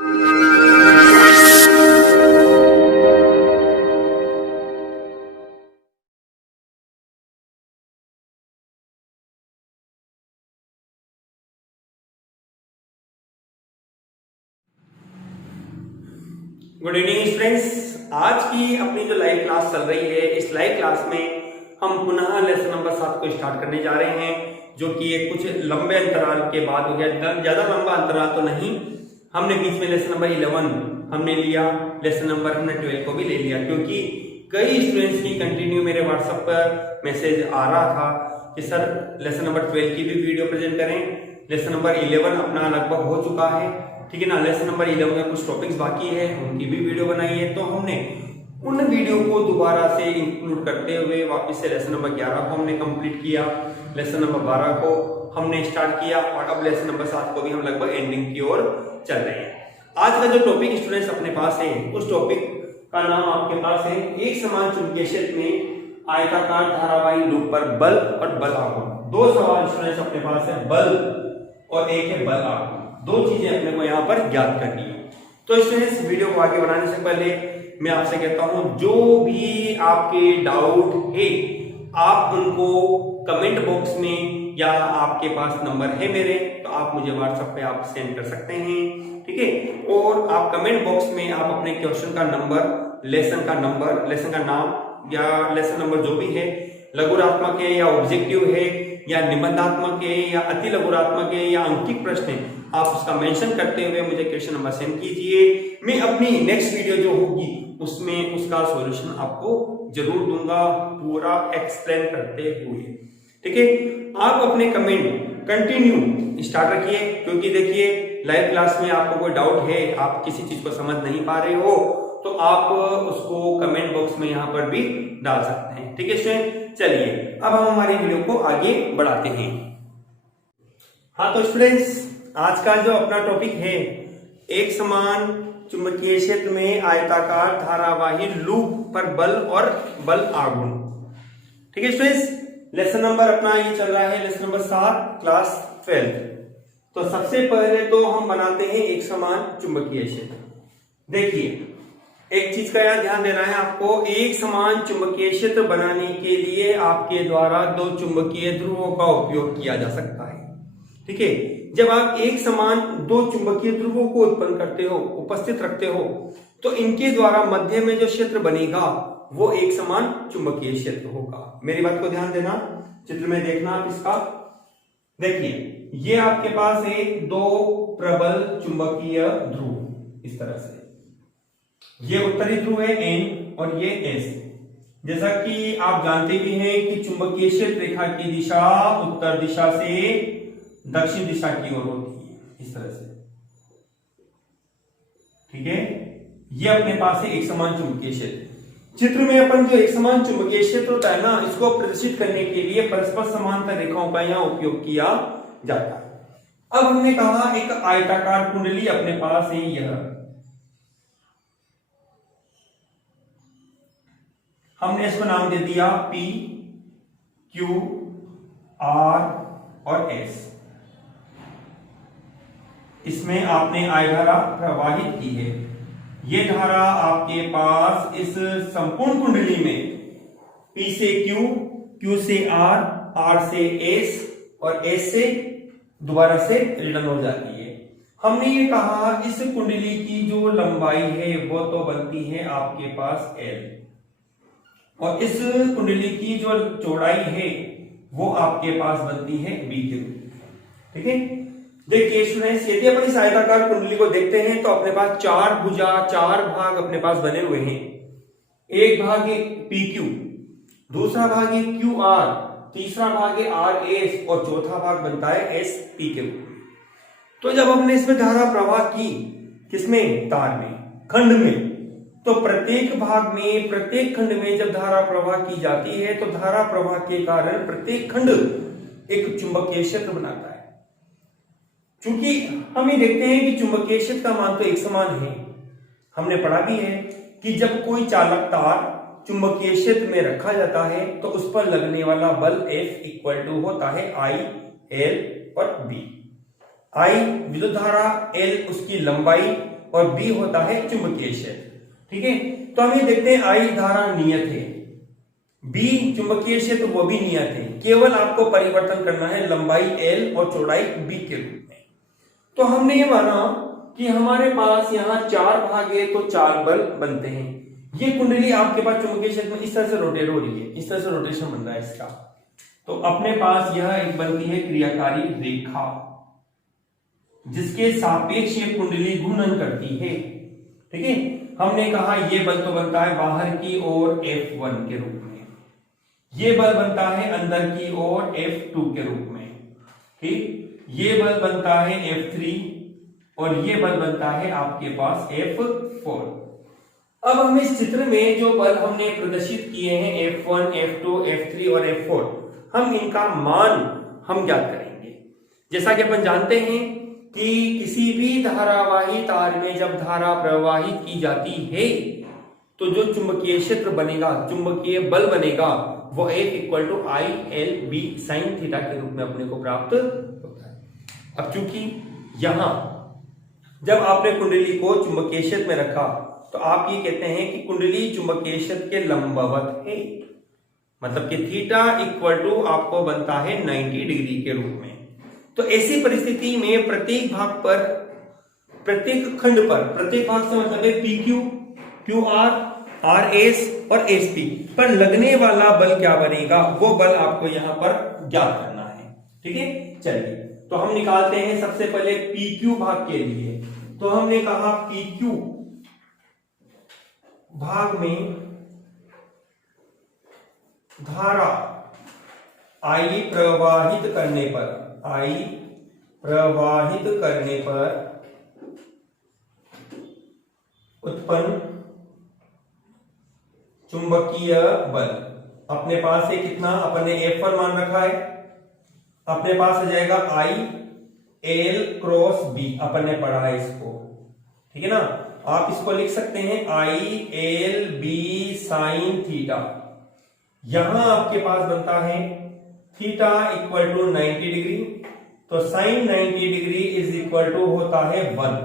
Good evening students. आज की अपनी जो लाइव क्लास चल रही है, इस लाइव क्लास में हम पुनः लेसन नंबर 7 को स्टार्ट करने जा रहे हैं, जो कि एक कुछ लंबे अंतराल के बाद हो गया। ज्यादा लंबा अंतराल तो नहीं, हमने बीच में लेसन नंबर 11 हमने लिया, लेसन नंबर हमने 12 को भी ले लिया, क्योंकि कई स्टूडेंट्स की कंटिन्यू मेरे व्हाट्सएप पर मैसेज आ रहा था कि सर लेसन नंबर 12 की भी वीडियो प्रेजेंट करें। लेसन नंबर 11 अपना लगभग हो चुका है, ठीक है ना। लेसन नंबर 11 में कुछ टॉपिक्स बाकी है, उनकी भी वीडियो बनाई है, तो हमने उन वीडियो को दोबारा से इंक्लूड करते हुए वापस से लेसन नंबर 11 को हमने कंप्लीट किया, लेसन नंबर 12 को हमने स्टार्ट किया, और अब लेसन नंबर 7 को भी हम लगभग एंडिंग की ओर चल रहे हैं। आज का जो टॉपिक स्टूडेंट्स अपने पास है, उस टॉपिक का नाम आपके पास है एक समान चुंबकीय क्षेत्र में आयताकार धारावाही लूप पर बल और बल आघूर्ण। दो सवाल स्टूडेंट्स अपने पास है, बल और एक है बल आघूर्ण। दो चीजें अपने को यहाँ पर ज्ञात करनी है। तो स्टूडेंट्स वीडियो को आगे बढ़ाने से पहले मैं आपसे कहता हूं, जो भी आपके डाउट है आप उनको कमेंट बॉक्स में, या आपके पास नंबर है मेरे, तो आप मुझे व्हाट्सएप पे आप सेंड कर सकते हैं, ठीक है। और आप कमेंट बॉक्स में आप अपने क्वेश्चन का नंबर, लेसन का नंबर, लेसन का नाम या लेसन नंबर जो भी है, लघुरात्मक है या ऑब्जेक्टिव है या निबंधात्मक है या अति लघुरात्मक है या अंकित प्रश्न है, आप उसका मेंशन करते हुए मुझे क्वेश्चन नंबर सेंड कीजिए। मैं अपनी नेक्स्ट वीडियो जो होगी उसमें उसका सॉल्यूशन आपको जरूर दूंगा, पूरा एक्सप्लेन करते हुए, ठीक है। आप अपने कमेंट कंटिन्यू स्टार्ट रखिए, क्योंकि देखिए लाइव क्लास में आपको कोई डाउट है, आप किसी चीज को समझ नहीं पा रहे हो, तो आप उसको कमेंट बॉक्स में यहाँ पर भी डाल सकते हैं, ठीक है स्टूडेंट। चलिए अब हम हमारी वीडियो को आगे बढ़ाते हैं। हाँ तो स्टूडेंट्स, आज का जो अपना टॉपिक है एक समान चुंबकीय क्षेत्र में आयताकार धारावाही लूप पर बल और बल आघूर्ण, ठीक है स्टूडेंट्स। लेसन नंबर अपना ये चल रहा है, लेसन नंबर 7 क्लास 12। तो सबसे पहले तो हम बनाते हैं एक समान चुंबकीय क्षेत्र। देखिए एक चीज का यहाँ ध्यान देना है आपको, एक समान चुंबकीय क्षेत्र बनाने के लिए आपके द्वारा दो चुंबकीय ध्रुवों का उपयोग किया जा सकता है, ठीक है। जब आप एक समान दो चुंबकीय ध्रुवों को उत्पन्न करते हो, उपस्थित रखते हो, तो इनके द्वारा मध्य में जो क्षेत्र बनेगा वो एक समान चुंबकीय क्षेत्र होगा। मेरी बात को ध्यान देना, चित्र में देखना आप इसका। देखिए ये आपके पास है दो प्रबल चुंबकीय ध्रुव, इस तरह से, ये उत्तरी ध्रुव है N और ये S। जैसा कि आप जानते भी हैं कि चुंबकीय क्षेत्र रेखा की दिशा उत्तर दिशा से दक्षिण दिशा की ओर होती है, इस तरह से, ठीक है। ये अपने पास है एक समान चुंबकीय क्षेत्र। चित्र में अपन जो एक समान चुंबकीय क्षेत्र होता है ना, इसको प्रदर्शित करने के लिए परस्पर समांतर रेखाओं का यहाँ उपयोग किया जाता है। अब हमने कहा एक आयताकार कुंडली अपने पास है, यह हमने इसको नाम दे दिया P, Q, R और S। इसमें आपने I धारा प्रवाहित की है। ये धारा आपके पास इस संपूर्ण कुंडली में P से Q, Q से R, R से S और S से दोबारा से रिटर्न हो जाती है। हमने ये कहा इस कुंडली की जो लंबाई है वो तो बनती है आपके पास L, और इस कुंडली की जो चौड़ाई है वो आपके पास बनती है B के रूप में, ठीक है। देखिए स्टूडेंट्स, यदि अपन इस आयताकार कुंडली को देखते हैं तो अपने पास चार भुजा, चार भाग अपने पास बने हुए हैं। एक भाग है PQ, दूसरा भाग है QR, तीसरा भाग है RS और चौथा भाग बनता है SP के रूप में। तो जब हमने इसमें धारा प्रवाह की, किसमें, तार में, खंड में, तो प्रत्येक भाग में, प्रत्येक खंड में जब धारा प्रवाह की जाती है तो धारा प्रवाह के कारण प्रत्येक खंड एक चुंबकीय क्षेत्र बनाता है। चूंकि हम ये देखते हैं कि चुंबकीय क्षेत्र का मान तो एक समान है, हमने पढ़ा भी है कि जब कोई चालक तार चुंबकीय क्षेत्र में रखा जाता है तो उस पर लगने वाला बल F इक्वल टू होता है I, L और B। I विद्युत धारा, L उसकी लंबाई, और बी होता है चुंबकीय क्षेत्र। ठीक है, तो हम ये देखते हैं आई धारा नियत है, बी चुंबकीय क्षेत्र वो भी नियत है, केवल आपको परिवर्तन करना है लंबाई एल और चौड़ाई बी के रूप में। तो हमने ये माना कि हमारे पास यहाँ 4 भाग है तो 4 बल बनते हैं। ये कुंडली आपके पास चुंबकीय क्षेत्र में इस तरह से रोटेट हो रही है, इस तरह से रोटेशन बन रहा है इसका। तो अपने पास यह एक बनती है क्रियाकारी रेखा जिसके सापेक्ष ये कुंडली घूर्णन करती है। ठीक है, हमने कहा ये बल तो बनता है बाहर की ओर F1 के रूप में, ये बल बनता है अंदर की ओर F2 के रूप में। ठीक, ये बल बनता है F3 और ये बल बनता है आपके पास F4। अब हम इस चित्र में जो बल हमने प्रदर्शित किए हैं F1, F2, F3 और F4, हम इनका मान हम ज्ञात करेंगे। जैसा कि अपन जानते हैं कि किसी भी धारावाही तार में जब धारा प्रवाहित की जाती है तो जो चुंबकीय क्षेत्र बनेगा, चुंबकीय बल बनेगा, वो F=I_L_B sin थीटा के रूप में अपने को प्राप्त होता है। अब चूंकि यहां जब आपने कुंडली को चुंबकीय क्षेत्र में रखा तो आप ये कहते हैं कि कुंडली चुंबकीय क्षेत्र के लंबवत है, मतलब कि थीटा आपको बनता है 90 डिग्री के रूप में। तो ऐसी परिस्थिति में प्रत्येक भाग पर, प्रत्येक खंड पर, प्रत्येक भाग से मतलब है PQ, QR, RS और SP पर लगने वाला बल क्या बनेगा, वो बल आपको यहां पर ज्ञात करना है। ठीक है, चलिए तो हम निकालते हैं सबसे पहले PQ भाग के लिए। तो हमने कहा PQ भाग में धारा I प्रवाहित करने पर उत्पन्न चुंबकीय बल अपने पास है कितना, अपन ने F1 मान रखा है, अपने पास आ जाएगा I_L×B, अपन ने पढ़ा है इसको। ठीक है ना, आप इसको लिख सकते हैं I_L_B sin थीटा। यहां आपके पास बनता है थीटा =90 डिग्री, तो sin 90 डिग्री होता है 1,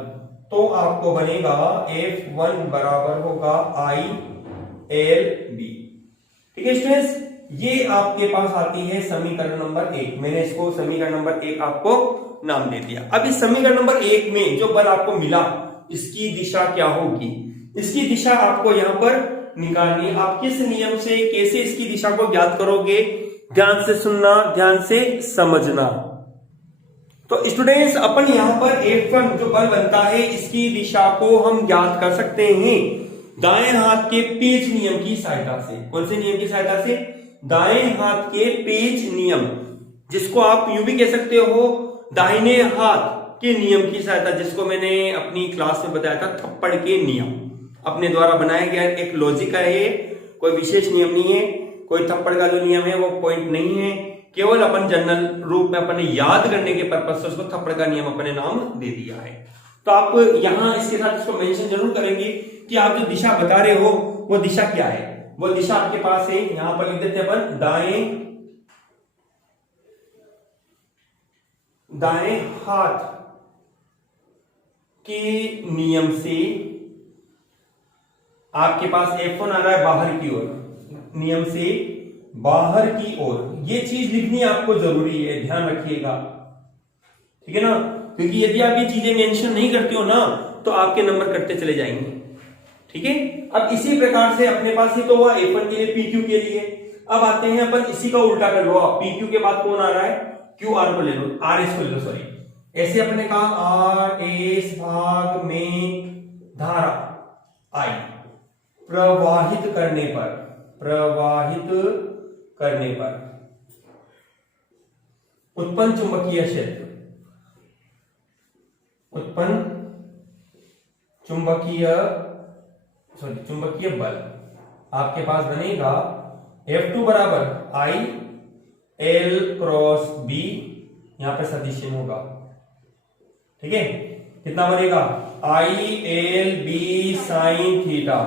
तो आपको बनेगा F1 बराबर होगा I_L_B। ठीक है स्टूडेंट्स, ये आपके पास आती है समीकरण नंबर 1। मैंने इसको समीकरण नंबर 1 आपको नाम दे दिया। अब इस समीकरण नंबर 1 में जो बल आपको मिला, इसकी दिशा क्या होगी, इसकी दिशा आपको यहां पर निकालनी है। आप किस नियम से कैसे इसकी दिशा को ज्ञात करोगे, ध्यान से सुनना, ध्यान से समझना। तो स्टूडेंट्स, अपन यहां पर F1 जो बल बनता है, इसकी दिशा को हम ज्ञात कर सकते हैं दाएं हाथ के पेच नियम की सहायता से। कौन से नियम की सहायता से? दाएं हाथ के पेच नियम, जिसको आप यूं भी कह सकते हो दाहिने हाथ के नियम की सहायता, जिसको मैंने अपनी क्लास में बताया था थप्पड़ के नियम। अपने द्वारा बनाया गया एक लॉजिक है, कोई विशेष नियम नहीं है, कोई थप्पड़ का जो नियम है वो पॉइंट नहीं है, केवल अपन जनरल रूप में अपने याद करने के पर्पज से उसको थप्पड़ का नियम अपने नाम दे दिया है। तो आप यहां इसके साथ इसको मेंशन जरूर करेंगे कि आप जो दिशा बता रहे हो वो दिशा क्या है। वो दिशा आपके पास है, यहां पर लिख देते हैं अपन दाएं हाथ के नियम से आपके पास F1 आ रहा है बाहर की ओर, नियम से बाहर की ओर। ये चीज लिखनी आपको जरूरी है, ध्यान रखिएगा। ठीक है ना, क्योंकि यदि आप ये चीजें मेंशन नहीं करते हो ना तो आपके नंबर कटते चले जाएंगे। ठीक है, अब इसी प्रकार से अपने पास ही तो हुआ F1 के लिए, PQ के लिए। अब आते हैं अपन इसी का उल्टा कर लो। PQ के बाद कौन आ रहा है? QR को ले लो, RS को ले लो, सॉरी। ऐसे अपने कहा RS भाग में धारा I प्रवाहित करने पर उत्पन्न चुंबकीय क्षेत्र, उत्पन्न चुंबकीय बल आपके पास बनेगा F2 बराबर I_L×B, यहां पे सदिश चिन्ह होगा। ठीक है, कितना बनेगा? I_L_B sin theta.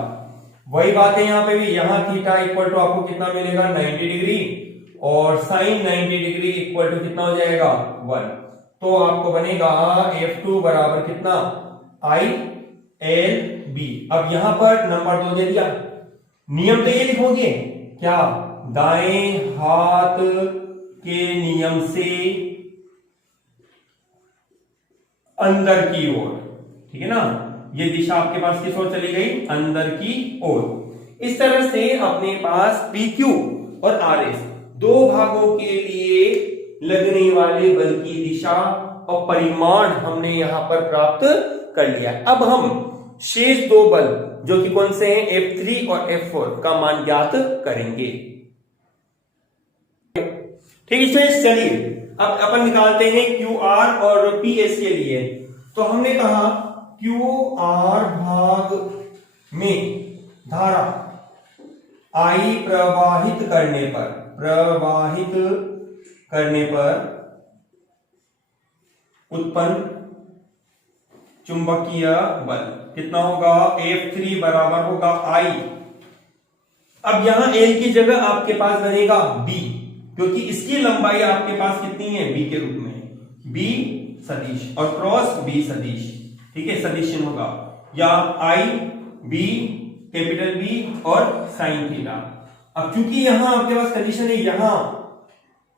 वही बात है यहां पे भी, यहां थीटा इक्वल टू आपको कितना मिलेगा? 90 डिग्री, और sin 90 डिग्री इक्वल टू कितना हो जाएगा? 1। तो आपको बनेगा F2 बराबर कितना? L b. अब यहां पर नंबर 2 दे दिया, नियम तो ये लिखोगे क्या, दाएं हाथ के नियम से अंदर की ओर, ठीक है ना, ये दिशा आपके पास किस ओर चली गई, अंदर की ओर। इस तरह से अपने पास पी क्यू और आर एस दो भागों के लिए लगने वाले बल की दिशा और परिमाण हमने यहां पर प्राप्त कर लिया। अब हम शेष दो बल जो कि कौन से हैं, F3 और F4 का मान ज्ञात करेंगे। ठीक है, चलिए अब अपन निकालते हैं QR और PS के लिए। तो हमने कहा QR भाग में धारा I प्रवाहित करने पर उत्पन्न चुंबकीय बल कितना होगा, F3 बराबर होगा I। अब यहां L की जगह आपके पास बनेगा B, क्योंकि इसकी लंबाई आपके पास कितनी है, B के रूप में, B सदिश और क्रॉस B सदिश, ठीक है, सदिश होगा, या I B कैपिटल B और साइन थीटा। अब चूंकि यहां आपके पास कंडीशन है, यहां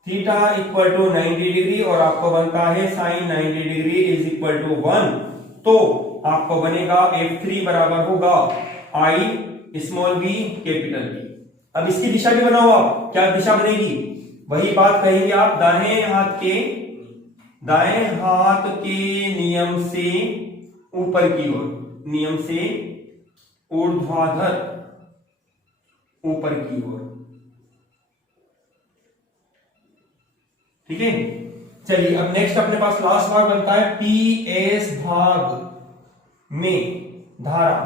थीटा इक्वल टू 90 डिग्री और आपको बनता है sine 90 degree is equal to 1, तो आपको बनेगा F3 बराबर होगा I small b capital B। अब इसकी दिशा भी बनाओ आप, क्या दिशा बनेगी, वही बात कहेंगे आप, दाएं हाथ के नियम से ऊपर की ओर, नियम से ऊर्ध्वाधर ऊपर की ओर, ठीक है। चलिए अब नेक्स्ट अपने पास लास्ट भाग बनता है PS भाग में धारा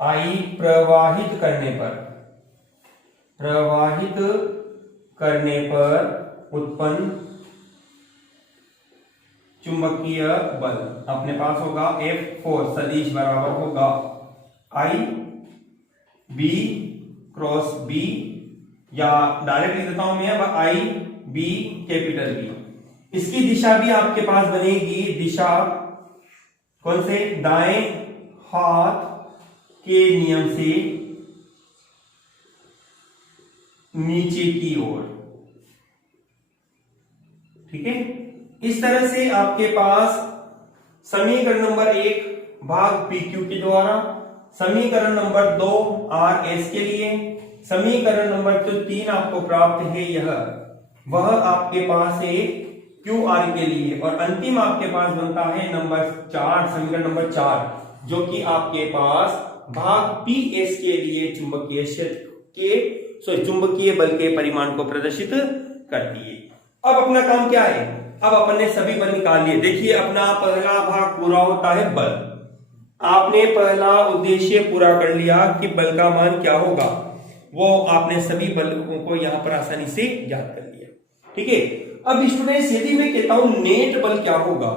I प्रवाहित करने पर उत्पन्न चुंबकीय बल अपने पास होगा F4 सदिश बराबर होगा I B क्रॉस B, या डायरेक्ट लिख देता हूं मैं, अब I B कैपिटल B। इसकी दिशा भी आपके पास बनेगी, दिशा कौन से, दाएं हाथ के नियम से नीचे की ओर, ठीक है। इस तरह से आपके पास समीकरण नंबर 1 भाग PQ के द्वारा, समीकरण नंबर 2 RS के लिए, समीकरण नंबर 3 आपको प्राप्त है यह, वह आपके पास है QR के लिए, और अंतिम आपके पास बनता है नंबर 4, समीकरण नंबर 4, जो कि आपके पास भाग PS के लिए चुंबकीय क्षेत्र के चुंबकीय बल के परिमाण को प्रदर्शित करती है। अब अपना काम क्या है, अब अपन ने सभी बल निकाल लिए। देखिए अपना पहला भाग पूरा होता है बल, आपने पहला उद्देश्य पूरा कर लिया कि बल का मान क्या होगा, वो आपने सभी बलों को यहां पर आसानी से याद कर लिया, ठीक है। अब स्टूडेंट्स यदि मैं कहता हूं नेट बल क्या होगा,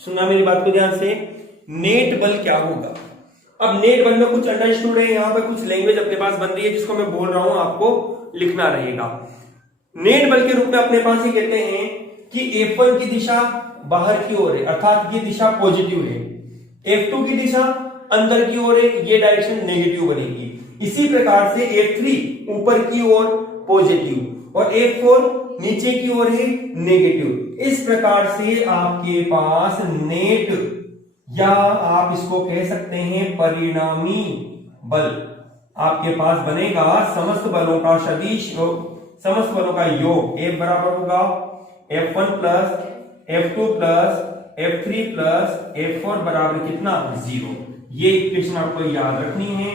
सुनना मेरी बात को ध्यान से, नेट बल क्या होगा। अब नेट बल में कुछ अंडरस्टूड है, यहाँ पे कुछ लैंग्वेज अपने पास बन रही है जिसको मैं बोल रहा हूं, आपको लिखना रहेगा। नेट बल के रूप में अपने पास ये कहते हैं कि F1 की दिशा बाहर की ओर है, अर्थात ये दिशा पॉजिटिव है, F2 की दिशा अंदर की ओर है, ये डायरेक्शन नेगेटिव बनेगी। इसी प्रकार से F3 ऊपर की ओर पॉजिटिव और F4 नीचे की ओर है नेगेटिव। इस प्रकार से आपके पास नेट, या आप इसको कह सकते हैं परिणामी बल, आपके पास बनेगा समस्त बलों का सदिश, समस्त बलों का योग F बराबर होगा F1 plus F2 plus F3 plus F4 बराबर कितना, 0। ये इक्वेशन आपको याद रखनी है।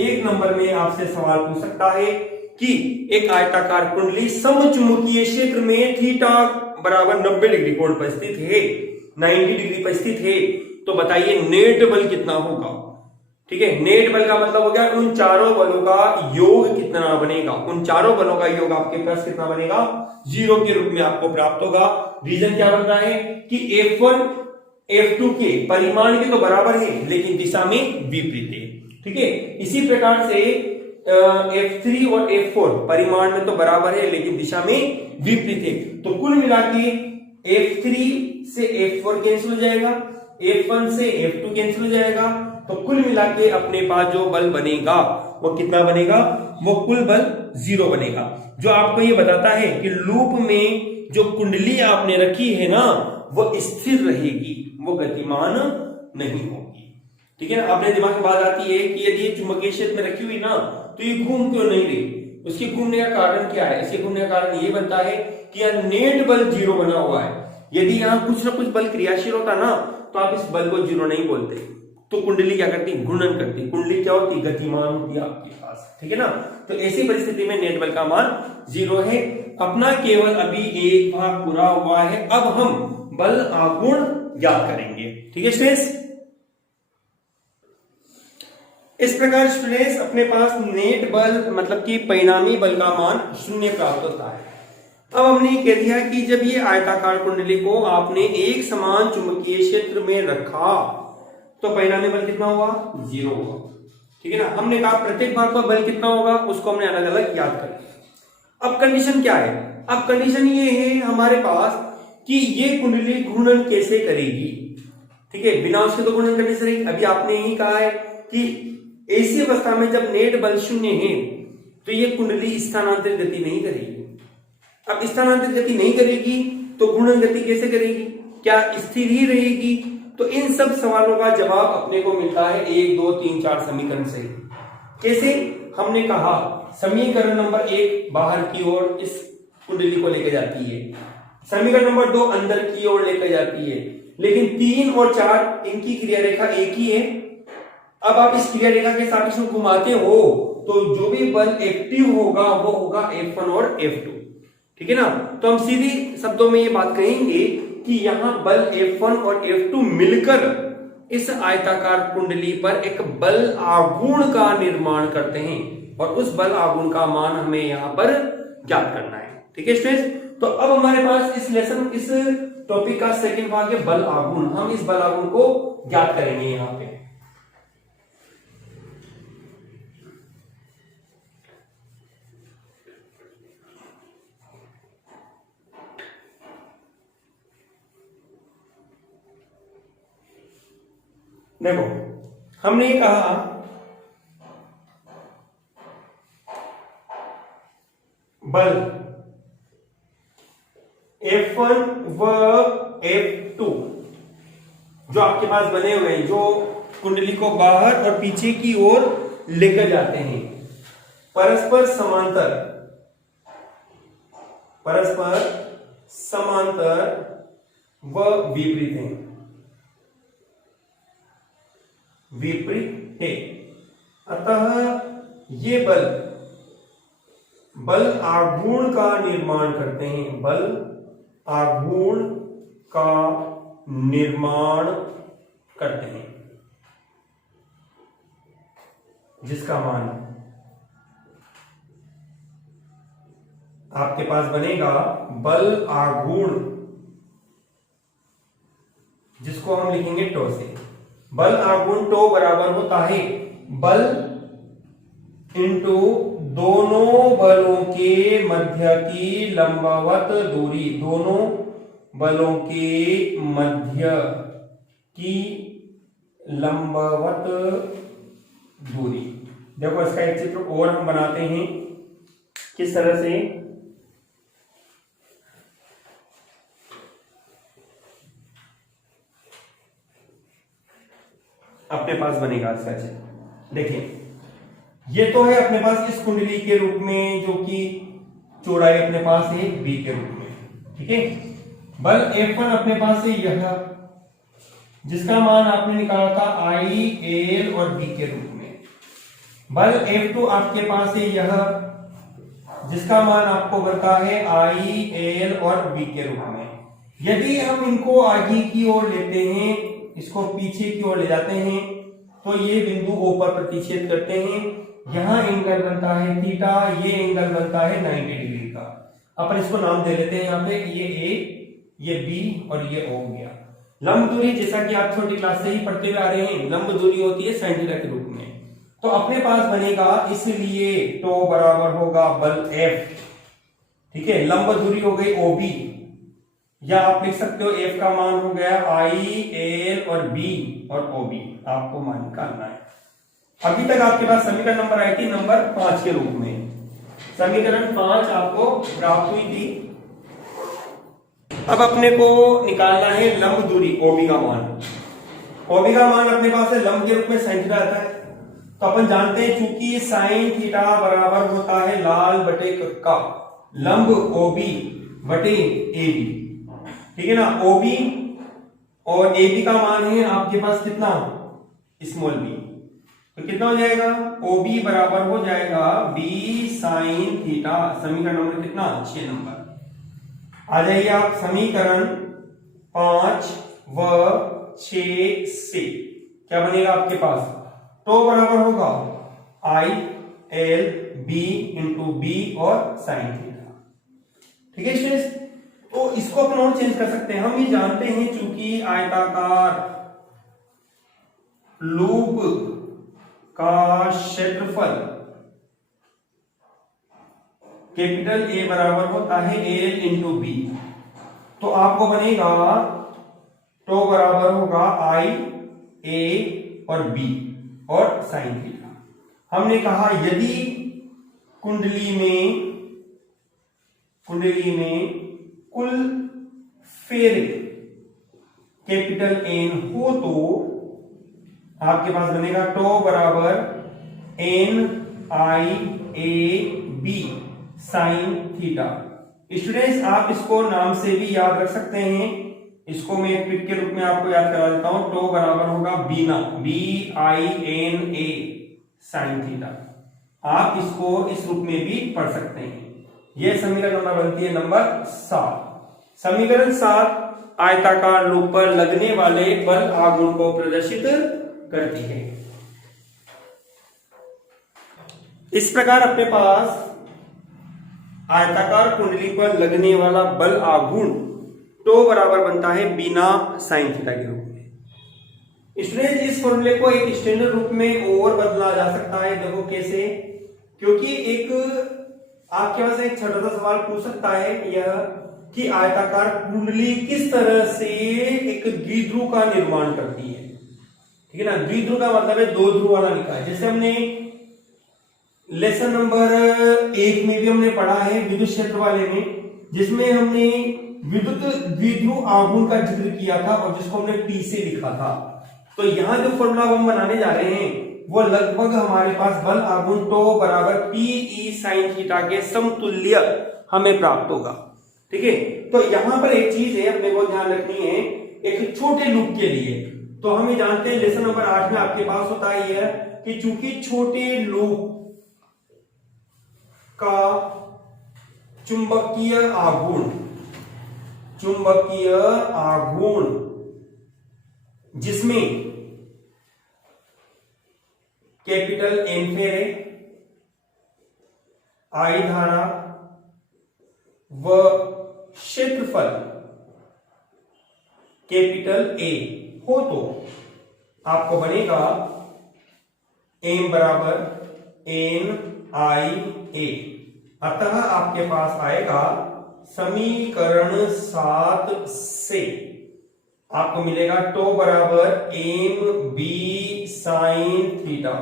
एक नंबर में आपसे सवाल पूछ सकता है कि एक आयताकार कुंडली समचुंबकीय क्षेत्र में थीटा बराबर 90 डिग्री कोण पर स्थित है, 90 डिग्री पर स्थित है, तो बताइए नेट बल कितना होगा, ठीक है। नेट बल का मतलब हो गया उन चारों बलों का योग कितना बनेगा, उन चारों बलों का योग आपके पास कितना बनेगा, 0 के रूप में आपको प्राप्त होगा। रीजन क्या बन रहा है कि F1 F2 के परिमाण के तो बराबर है लेकिन दिशा में विपरीत है, ठीक है। इसी प्रकार से F3 और F4 परिमाण में तो बराबर है लेकिन दिशा में विपरीत है, तो कुल मिला के F3 से F4 कैंसिल हो जाएगा, F1 से F2 कैंसिल हो जाएगा, तो कुल मिला के अपने पास जो बल बनेगा वो कितना बनेगा, वो कुल बल 0 बनेगा। जो आपको ये बताता है कि लूप में जो कुंडली आपने रखी है ना वो स्थिर रहेगी, वो गतिमान नहीं होगी। ठीक है ना। अपने दिमाग में बात आती है कि यदि ये चुंबकीय क्षेत्र में रखी हुई ना तो ये घूम क्यों नहीं रही, उसके घूमने का कारण क्या है। इसके घूमने का कारण ये बनता है कि यहाँ नेट बल 0 बना हुआ है। यदि यहाँ कुछ ना कुछ बल क्रियाशील होता ना तो आप इस बल को 0 नहीं बोलते। तो कुंडली क्या करती, घूर्णन करती। कुंडली क्या होती, गतिमान होती है आपके पास। ठीक है ना। तो ऐसी परिस्थिति में नेट बल का मान 0 है। अपना केवल अभी एक भाग पूरा हुआ है, अब हम बल आघूर्ण ज्ञात करेंगे। ठीक है स्टूडेंट्स। इस प्रकार स्टूडेंट्स अपने पास नेट बल मतलब कि परिणामी बल का मान 0 प्राप्त होता है। अब हमने कह दिया कि जब ये आयताकार कुंडली को आपने एक समान चुंबकीय क्षेत्र में रखा तो परिणामी बल कितना हुआ, 0 हुआ। ठीक है ना। हमने कहा प्रत्येक भाग पर बल कितना होगा उसको हमने अलग अलग याद कर लिया। अब कंडीशन क्या है, अब कंडीशन ये है हमारे पास कि ये कुंडली घूर्णन कैसे करेगी। ठीक है, बिना उसके तो घूर्णन करने से रहेगी। अभी आपने यही कहा है कि ऐसी अवस्था में जब नेट बल 0 है तो ये कुंडली स्थानांतरित गति नहीं करेगी। अब स्थानांतरित गति नहीं करेगी तो घूर्णन गति कैसे करेगी, क्या स्थिर ही रहेगी। तो इन सब सवालों का जवाब अपने को मिलता है 1 2 3 4 समीकरण से। कैसे, हमने कहा समीकरण नंबर 1 बाहर की ओर इस कुंडली को लेकर जाती है, समीकरण नंबर 2 अंदर की ओर लेकर जाती है, लेकिन 3 और 4 इनकी क्रिया रेखा एक ही है। अब आप इस क्रिया रेखा के साथ इसको घुमाते हो तो जो भी बल एक्टिव होगा वो होगा F1 और F2। ठीक है ना। तो हम सीधी शब्दों में ये बात कहेंगे कि यहां बल F1 और F2 मिलकर इस आयताकार कुंडली पर एक बल आघूर्ण का निर्माण करते हैं और उस बल आघूर्ण का मान हमें यहां पर ज्ञात करना है। ठीक है स्टूडेंट्स। तो अब हमारे पास इस टॉपिक का सेकंड भाग है बल आघूर्ण। हम इस बल आघूर्ण को ज्ञात करेंगे यहां पे। देखो हमने ये कहा बल F1 व F2 जो आपके पास बने हुए हैं, जो कुंडली को बाहर और पीछे की ओर लेकर जाते हैं, परस्पर समांतर व विपरीत है। अतः ये बल आघूर्ण का निर्माण करते हैं, बल आघूर्ण का निर्माण करते हैं, जिसका मान आपके पास बनेगा बल आघूर्ण, जिसको हम लिखेंगे टो से। बल आघूर्ण टो बराबर होता है बल इंटू दोनों बलों के मध्य की लंबवत दूरी, दोनों बलों के मध्य की लंबवत दूरी। देखो इसका एक चित्र और हम बनाते हैं किस तरह से। अपने पास बनेगा इसका चित्र। देखिए ये तो है अपने पास इस कुंडली के रूप में, जो कि चौड़ाई अपने पास है b के रूप में। ठीक है। बल F1 अपने पास है यह, जिसका मान आपने निकाला था I, L और B के रूप में। बल F2 आपके पास है यह, जिसका मान आपको बनता है I, L और B के रूप में। यदि हम इनको आगे की ओर लेते हैं, इसको पीछे की ओर ले जाते हैं, तो ये बिंदु O पर प्रतिच्छेद करते हैं। यहां एंगल बनता है थीटा, ये एंगल बनता है 90 डिग्री का। अपन इसको नाम दे लेते हैं यहाँ पे, ये A, ये B और ये O हो गया। लंब दूरी जैसा कि आप छोटी क्लास से ही पढ़ते हुए आ रहे हैं, लंब दूरी होती है sin थीटा के रूप में। तो अपने पास बनेगा, इसलिए टो बराबर होगा बल F। ठीक है। लंब दूरी हो गई OB, या आप लिख सकते हो एफ का मान हो गया आई, एल और बी और ओ बी, आपको मान निकालना है। अभी तक आपके पास समीकरण नंबर आई थी नंबर 5 के रूप में, समीकरण 5 आपको प्राप्त हुई थी। अब अपने को निकालना है लंब दूरी ओबी का मान। ओबी का मान अपने पास है लंब के रूप में साइन थीटा आता है, तो अपन जानते हैं चूंकि साइन थीटा बराबर होता है लाल बटे कक्का लंब ओबी बटे एबी, ठीक है ना। ओबी और एबी का मान है आपके पास कितना, स्मॉल बी, तो कितना हो जाएगा, ओबी बराबर हो जाएगा बी साइन थीटा। समीकरण नंबर कितना, 6 नंबर। आ जाइए आप समीकरण 5 व 6 से क्या बनेगा आपके पास, तो बराबर होगा i l b into b और साइन थीटा, ठीक है स्टूडेंट्स। तो इसको अपन और चेंज कर सकते हैं। हम ये जानते हैं चूंकि आयताकार लूप का क्षेत्रफल कैपिटल ए बराबर होता है एल इंटू बी, तो आपको बनेगा तो बराबर होगा आई ए और बी और साइन थीटा। हमने कहा यदि कुंडली में कुल फेरे कैपिटल एन हो तो आपके पास बनेगा टो बराबर n i a b sine theta. Students आप इसको नाम से भी याद रख सकते हैं, इसको मैं एक ट्रिक के रूप में आपको याद करा देता हूं। टो बराबर होगा बीना, B I N A sine theta. आप इसको इस रूप में भी पढ़ सकते हैं। यह समीकरण नंबर बनती है नंबर 7। समीकरण 7 आयताकार लूप पर लगने वाले बल आघूर्ण को प्रदर्शित करती है। इस प्रकार अपने पास आयताकार कुंडली पर लगने वाला बल आघूर्ण टो बराबर बनता है बिना साइन थीटा के रूप में। स्टूडेंट इस फॉर्मूले को एक स्टैंडर्ड रूप में और बदला जा सकता है। देखो कैसे, क्योंकि एक आपके पास एक छोटा सा सवाल पूछ सकता है यह कि आयताकार कुंडली किस तरह से एक द्विध्रुव का निर्माण करती है, ठीक है ना। द्विध्रुव का मतलब है दो ध्रुव वाला निकाय। जैसे हमने लेसन नंबर 1 में भी हमने पढ़ा है विद्युत क्षेत्र वाले में, जिसमें हमने विद्युत द्विध्रुव आघूर्ण का जिक्र किया था और जिसको हमने टी से लिखा था। तो यहां जो फॉर्मूला हम बनाने जा रहे हैं वो लगभग हमारे पास बल आघूर्ण टो बराबर पी ई साइन थीटा के समतुल्य हमें प्राप्त होगा, ठीक है। तो यहां पर एक चीज है अपने को ध्यान रखनी है, एक छोटे लूप के लिए तो हम ये जानते हैं लेसन नंबर 8 में आपके पास होता है यह कि चूंकि छोटे लूप का चुंबकीय आघूर्ण जिसमें कैपिटल एन फेरे, आई धारा व क्षेत्रफल कैपिटल ए हो तो आपको बनेगा एम बराबर एन आई ए। अतः आपके पास आएगा समीकरण 7 से आपको मिलेगा टो बराबर एम बी साइन थीटा।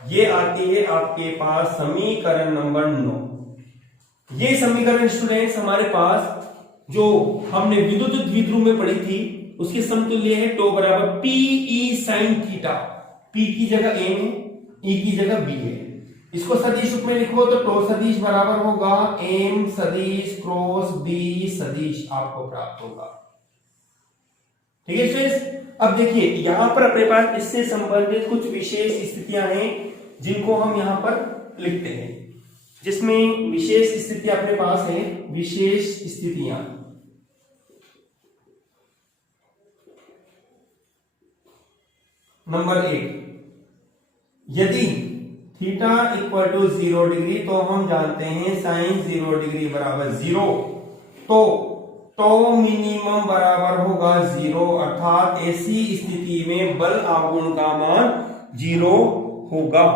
ये आती है आपके पास समीकरण नंबर 9। ये समीकरण स्टूडेंट्स हमारे पास जो हमने विद्युत द्विध्रुव में पढ़ी थी उसके समतुल्य है। टो बराबर P E sine theta, P की जगह एम है, ई की जगह बी है। इसको सदिश रूप में लिखो तो टो सदिश बराबर होगा एम सदिश क्रॉस बी सदिश आपको प्राप्त होगा, ठीक है स्टूडेंट्स। अब देखिए यहां पर अपने पास इससे संबंधित कुछ विशेष स्थितियां हैं जिनको हम यहां पर लिखते हैं, जिसमें विशेष स्थिति अपने पास है। विशेष स्थितियां नंबर 1, यदि थीटा इक्वल टू 0 डिग्री तो हम जानते हैं साइन 0 डिग्री बराबर 0, तो टो मिनिमम बराबर होगा 0, अर्थात ऐसी स्थिति में बल आघूर्ण का मान 0 होगा।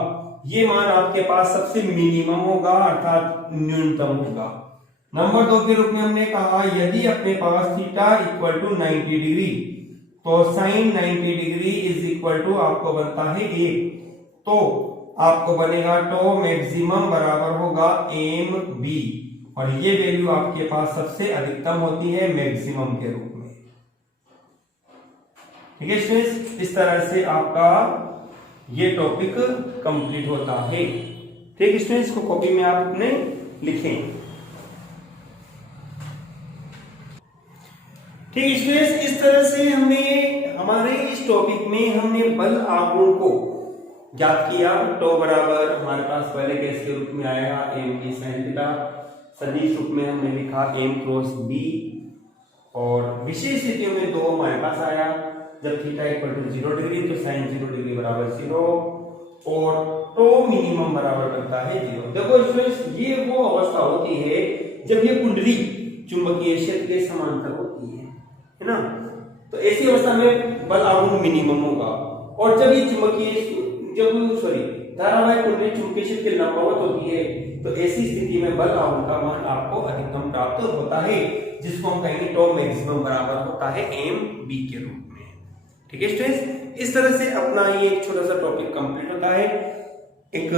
ये मान आपके पास सबसे मिनिमम होगा अर्थात न्यूनतम होगा। नंबर 2 के रूप में हमने कहा यदि अपने पास थीटा इक्वल टू 90 डिग्री तो sine 90 degree is equal to आपको बनता है 1, तो आपको बनेगा टो मैक्सिमम बराबर होगा एम बी, और ये वैल्यू आपके पास सबसे अधिकतम होती है मैक्सिमम के रूप में। ठीक है स्टूडेंट्स, इस तरह से आपका ये टॉपिक कंप्लीट होता है। ठीक स्टूडेंट्स, को कॉपी में आप अपने लिखें। ठीक स्टूडेंट्स, इस तरह से हमने हमारे इस टॉपिक में हमने बल आघूर्ण को ज्ञात किया। टो बराबर हमारे पास पहले केस के रूप में आएगा एम की साइन थीटा, सदिश रूप में हमने लिखा एम क्रॉस बी, और विशेष स्थितियों में 2 हमारे पास आया जब थीटा इक्वल टू 0 डिग्री तो साइन 0 डिग्री बराबर 0, और टो मिनिमम बराबर बनता है 0। देखो स्टूडेंट्स, ये वो अवस्था होती है जब ये कुंडली चुंबकीय क्षेत्र के समांतर होती है ना, तो ऐसी अवस्था में बल आघूर्ण मिनिमम होगा। और जब ये धारावाहिक कुंडली चुंबकीय क्षेत्र के लंबवत होती है तो ऐसी स्थिति में बल आघूर्ण का मान आपको अधिकतम प्राप्त होता है, जिसको हम कहेंगे टो मैक्सिमम बराबर होता है एम बी के रूप में। ठीक है स्टूडेंट्स, इस तरह से अपना ये एक छोटा सा टॉपिक कंप्लीट होता है। एक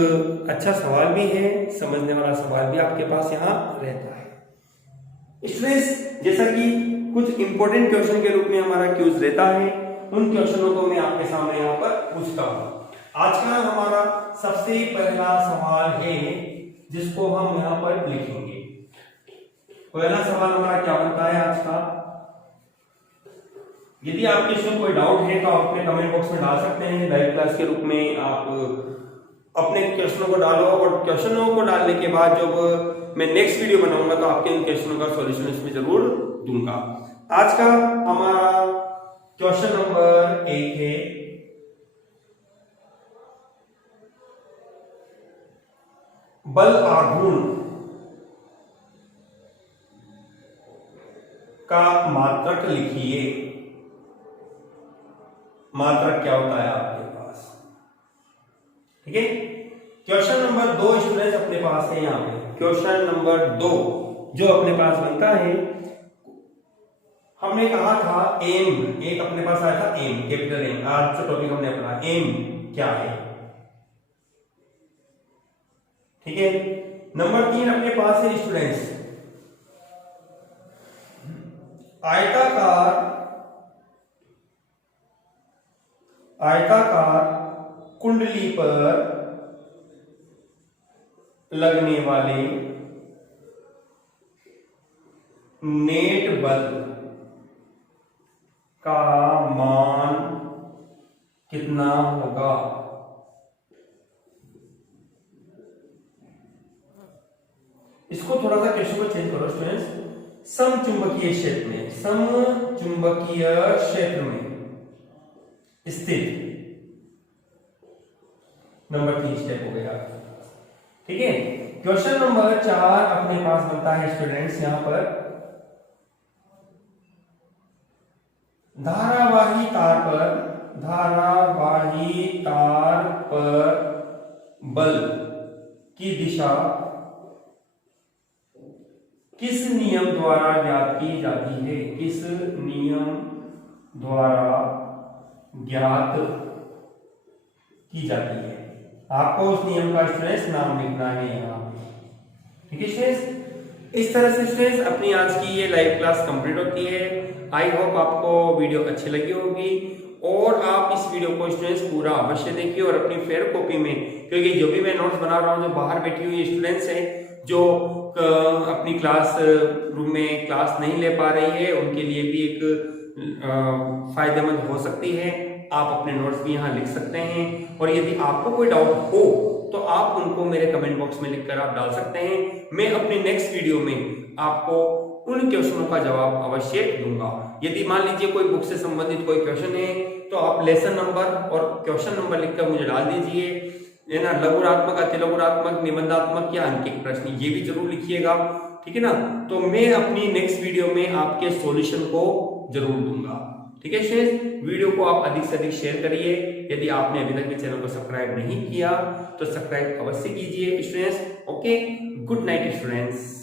अच्छा सवाल भी है, समझने वाला सवाल भी आपके पास यहाँ रहता है। स्टूडेंट्स, जैसा कि कुछ इंपॉर्टेंट क्वेश्चन के रूप में हमारा क्यूज रहता है, उन क्वेश्चनों को मैं आपके सामने यहाँ पर पूछता हूँ। आज का हमारा सबसे पहला सवाल है जिसको हम यहाँ पर लिखेंगे। पहला सवाल हमारा क्या बनता है आज का? यदि आपके इसमें कोई डाउट है तो आप अपने कमेंट बॉक्स में डाल सकते हैं। लाइव क्लास के रूप में आप अपने क्वेश्चनों को डालो, और क्वेश्चनों को डालने के बाद जब मैं नेक्स्ट वीडियो बनाऊंगा तो आपके इन क्वेश्चनों का सॉल्यूशन इसमें जरूर दूंगा। आज का हमारा क्वेश्चन नंबर 1 है, बल आघूर्ण का मात्रक लिखिए। मात्रक क्या होता है आपके पास? ठीक है, क्वेश्चन नंबर 2 स्टूडेंट्स अपने पास है यहाँ पे। क्वेश्चन नंबर 2 जो अपने पास बनता है, हमने कहा था एम, एक अपने पास आया था एम, कैपिटल एम। आज जो टॉपिक हमने अपना एम क्या है, ठीक है। नंबर 3 अपने पास है स्टूडेंट्स, आयताकार कुंडली पर लगने वाले नेट बल का मान कितना होगा? इसको थोड़ा सा क्वेश्चन को चेंज करो स्टूडेंट्स। समचुंबकीय क्षेत्र में स्थित नंबर 3 स्टेप हो गया, ठीक है। क्वेश्चन नंबर 4 अपने पास बनता है स्टूडेंट्स, यहां पर धारावाही तार पर बल की दिशा किस नियम द्वारा ज्ञात की जाती है? किस नियम द्वारा ज्ञात की जाती है? आपको उस नियम का स्टूडेंट्स नाम लिखना है यहाँ पे, ठीक है स्टूडेंट्स। इस तरह से स्टूडेंट्स अपनी आज की ये लाइव क्लास कंप्लीट होती है। आई होप आपको वीडियो अच्छी लगी होगी, और आप इस वीडियो को स्टूडेंट्स पूरा अवश्य देखिए और अपनी फेयर कॉपी में, क्योंकि जो भी मैं नोट्स बना रहा हूँ, जो बाहर बैठी हुई स्टूडेंट्स हैं जो अपनी क्लास रूम में क्लास नहीं ले पा रही है, उनके लिए भी एक फायदेमंद हो सकती है। आप अपने नोट्स भी यहाँ लिख सकते हैं, और यदि आपको कोई डाउट हो तो आप उनको मेरे कमेंट बॉक्स में लिखकर आप डाल सकते हैं। मैं अपनी नेक्स्ट वीडियो में आपको उन क्वेश्चनों का जवाब अवश्य दूंगा। यदि मान लीजिए कोई बुक से संबंधित कोई क्वेश्चन है तो आप लेसन नंबर और क्वेश्चन नंबर लिखकर मुझे डाल दीजिए, है ना। लघुरात्मक, अतिलघुरात्मक, निबंधात्मक या अंकित प्रश्न, ये भी जरूर लिखिएगा, ठीक है ना। तो मैं अपनी नेक्स्ट वीडियो में आपके सॉल्यूशन को जरूर दूंगा, ठीक है स्टूडेंट्स। वीडियो को आप अधिक से अधिक शेयर करिए। यदि आपने अभी तक मेरे चैनल को सब्सक्राइब नहीं किया तो सब्सक्राइब अवश्य कीजिए students. Okay, good night students.